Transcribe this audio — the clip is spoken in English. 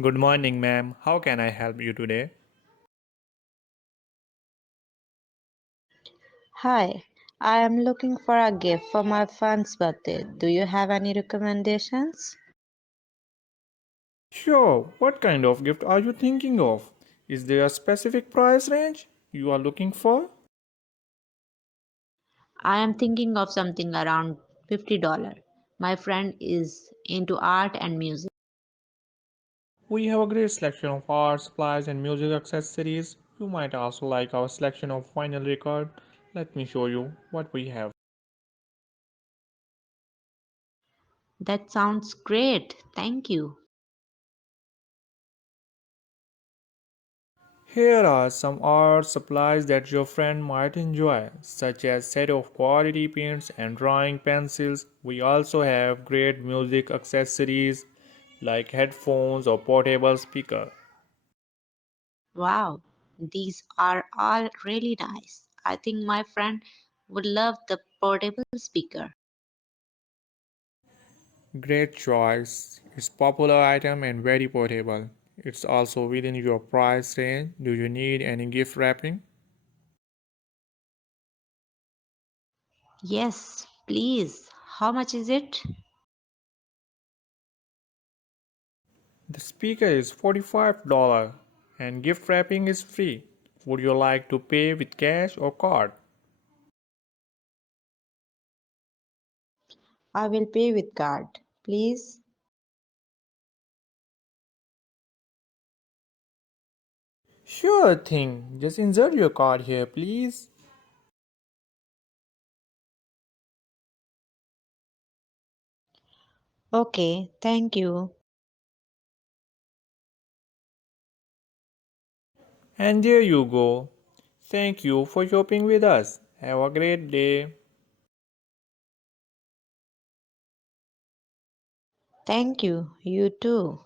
Good morning, ma'am. How can I help you today? Hi, I am looking for a gift for my friend's birthday. Do you have any recommendations? Sure, what kind of gift are you thinking of? Is there a specific price range you are looking for? I am thinking of something around $50. My friend is into art and music. We have a great selection of art supplies and music accessories. You might also like our selection of vinyl record. Let me show you what we have. That sounds great. Thank you. Here are some art supplies that your friend might enjoy, such as set of quality paints and drawing pencils. We also have great music accessories like headphones or portable speaker. Wow, these are all really nice. I think my friend would love the portable speaker. Great choice. It's popular item and very portable. It's also within your price range. Do you need any gift wrapping? Yes, please. How much is it? The speaker is $45 and gift wrapping is free. Would you like to pay with cash or card? I will pay with card. Please. Sure thing. Just insert your card here, please. Okay, thank you. And there you go. Thank you for shopping with us. Have a great day. Thank you. You too.